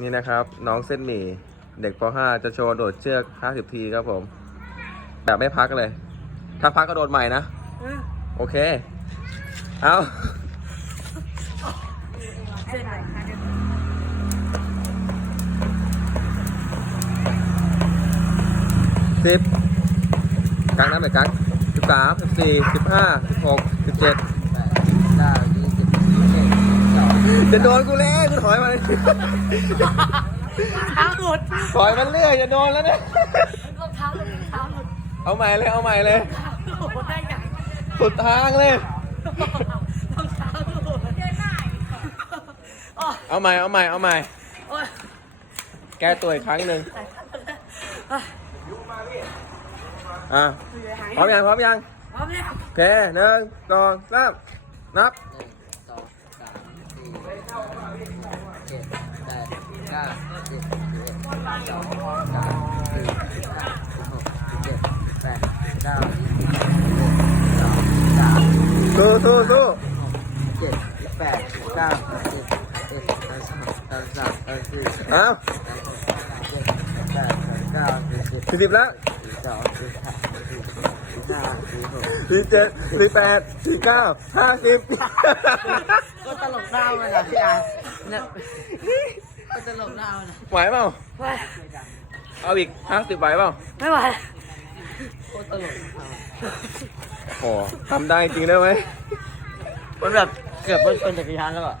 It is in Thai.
นี่นะครับน้องเส้นหมี่เด็กป .5 จะโชว์โดดเชือก 50 ทีครับผม แบบไม่พักเลย ถ้าพักก็โดดใหม่นะ โอเค เอาเส้นไหนคะเดี๋ยวสิบกักน้ำไปกักสิบสามสิบสี่สิบห้าสิบหกสิบเจ็ดเก้ายี่สิบยี่สิบเอ็ดสองจะโดนกูแล้วกู ถอยมาเท้าหลุดถอยมันเรื่อยจะโดนแล้วเนี่ย รองเท้าหลุดรองเท้าหลุดเอาใหม่เลย เอาใหม่เลย โอ้โหได้ไงสุดทางเลย รองเท้าหลุดเดินไหนโอ้ยเอาใหม่ เอาใหม่ เอาใหม่ โอ้ยแก้ตัวอีกครั้งหนึ่งอะพร้อมยัง พร้อมยัง พร้อมแล้ว โอเคหนึ่งสองสามนับ หนึ่งสองสามสี่ห้าหก เจ็ดแปดเก้าสิบสิบเอ็ดสิบสองสิบสามสิบสี่สิบห้าสิบหกสิบเจ็ดสิบแปดสิบเก้ายี่สิบสิบสองสิบสามสู้สู้สู้เจ็ดสิบแปดสิบเก้าสิบเอ็ดสิบสองสิบสามสิบสี่สิบเอาเจ็ดสิบแปดสิบเก้าสิบสิบสี่สิบแล้วสิบสองสิบสามสิบสี่สิบห้าสิบหก สี่เจ็ดสี่แปดสี่เก้าห้าสิบก็ตลกดาเลยนะพี่อาเนี่ยก็ตลกดาวนะไหวเปล่าไหวเอาอีกห้าสิบไหวเปล่าไม่ไหวก็ตลกโอ้ทำได้จริงได้ไหมมันแบบเกือบเป็นจักรยานแล้วอะ